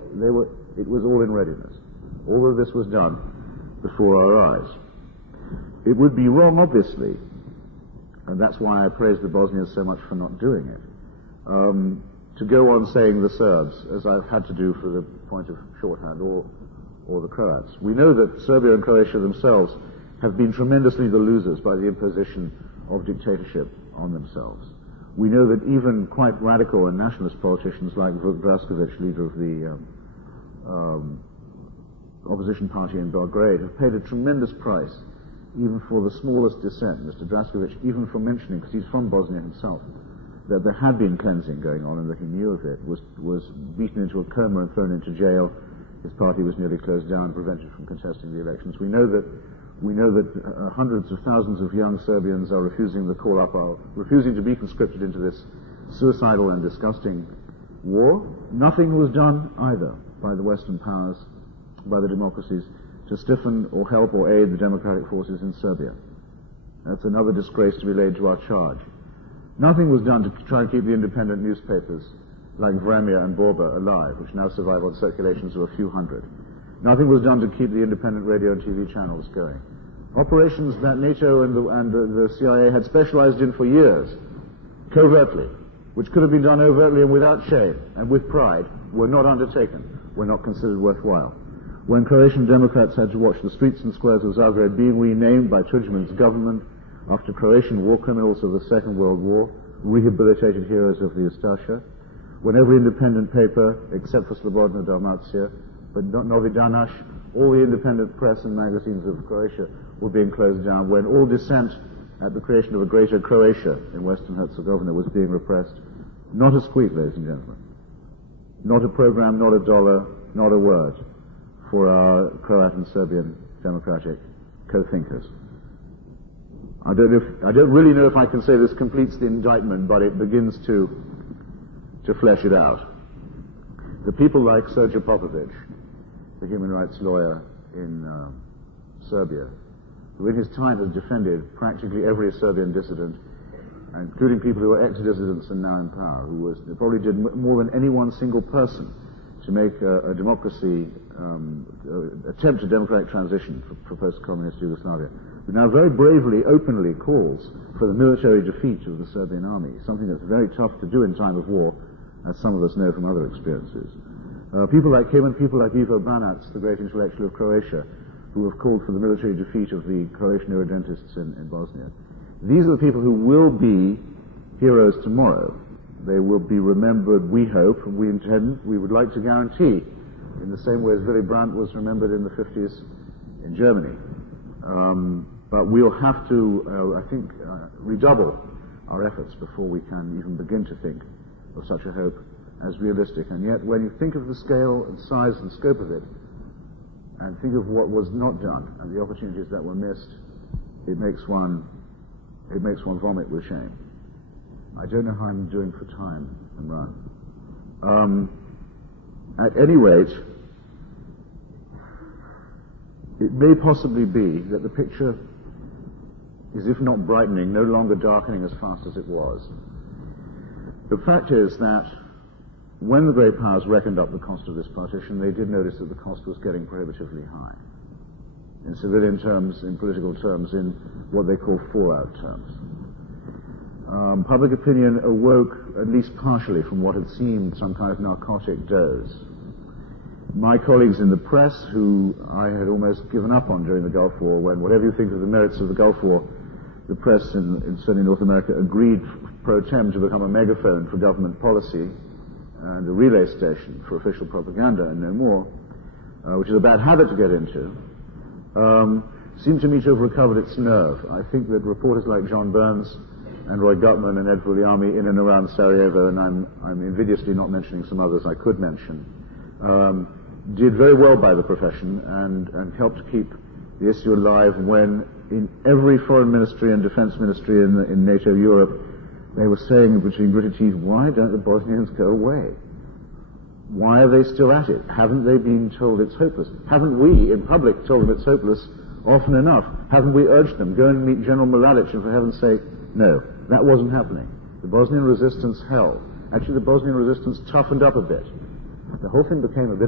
It was all in readiness. All of this was done before our eyes. It would be wrong, obviously, and that's why I praise the Bosnians so much for not doing it, to go on saying the Serbs, as I've had to do for the point of shorthand, or the Croats. We know that Serbia and Croatia themselves have been tremendously the losers by the imposition of dictatorship on themselves. We know that even quite radical and nationalist politicians like Vuk Draskovic, leader of the opposition party in Belgrade, have paid a tremendous price even for the smallest dissent. Mr. Draskovic, even for mentioning, because he's from Bosnia himself, that there had been cleansing going on and that he knew of it, was beaten into a coma and thrown into jail. His party was nearly closed down, prevented from contesting the elections. We know that hundreds of thousands of young Serbians are refusing to be conscripted into this suicidal and disgusting war. Nothing was done either by the Western powers, by the democracies, to stiffen or help or aid the democratic forces in Serbia. That's another disgrace to be laid to our charge. Nothing was done to try and keep the independent newspapers like Vremya and Borba alive, which now survive on circulations of a few hundred. Nothing was done to keep the independent radio and TV channels going. Operations that NATO and the CIA had specialized in for years, covertly, which could have been done overtly and without shame and with pride, were not undertaken, were not considered worthwhile. When Croatian Democrats had to watch the streets and squares of Zagreb being renamed by Tudjman's government after Croatian war criminals of the Second World War, rehabilitated heroes of the Ustasha, when every independent paper, except for Slobodna Dalmatia, but not Novi Danash, all the independent press and magazines of Croatia were being closed down, when all dissent at the creation of a greater Croatia in Western Herzegovina was being repressed. Not a squeak, ladies and gentlemen. Not a program, not a dollar, not a word for our Croat and Serbian democratic co-thinkers. I don't really know if I can say this completes the indictment, but it begins to flesh it out. The people like Sergej Popovic, the human rights lawyer in Serbia, who in his time has defended practically every Serbian dissident, including people who are ex-dissidents and now in power, who probably did more than any one single person to make a democracy, attempt a democratic transition for post-communist Yugoslavia, who now very bravely, openly calls for the military defeat of the Serbian army, something that's very tough to do in time of war, as some of us know from other experiences. People like him and people like Ivo Banac, the great intellectual of Croatia, who have called for the military defeat of the Croatian irredentists in Bosnia. These are the people who will be heroes tomorrow. They will be remembered, we hope, and we intend, we would like to guarantee, in the same way as Willy Brandt was remembered in the 50s in Germany. But we'll have to, I think, redouble our efforts before we can even begin to think of such a hope as realistic. And yet, when you think of the scale and size and scope of it, and think of what was not done and the opportunities that were missed, it makes one vomit with shame. I don't know how I'm doing for time and run. At any rate, it may possibly be that the picture is, if not brightening, no longer darkening as fast as it was. The fact is that when the great powers reckoned up the cost of this partition, they did notice that the cost was getting prohibitively high. In civilian terms, in political terms, in what they call fallout terms. Public opinion awoke, at least partially, from what had seemed some kind of narcotic doze. My colleagues in the press, who I had almost given up on during the Gulf War, when, whatever you think of the merits of the Gulf War, the press in certainly North America agreed pro tem to become a megaphone for government policy and a relay station for official propaganda and no more, which is a bad habit to get into, seemed to me to have recovered its nerve. I think that reporters like John Burns and Roy Gutman and Ed Vuliami in and around Sarajevo, and I'm invidiously not mentioning some others I could mention, did very well by the profession and helped keep the issue alive when in every foreign ministry and defense ministry in NATO Europe they were saying between gritted teeth, why don't the Bosnians go away? Why are they still at it? Haven't they been told it's hopeless? Haven't we, in public, told them it's hopeless often enough? Haven't we urged them, go and meet General Mladic and for heaven's sake, no, that wasn't happening. The Bosnian resistance held. Actually, the Bosnian resistance toughened up a bit. The whole thing became a bit of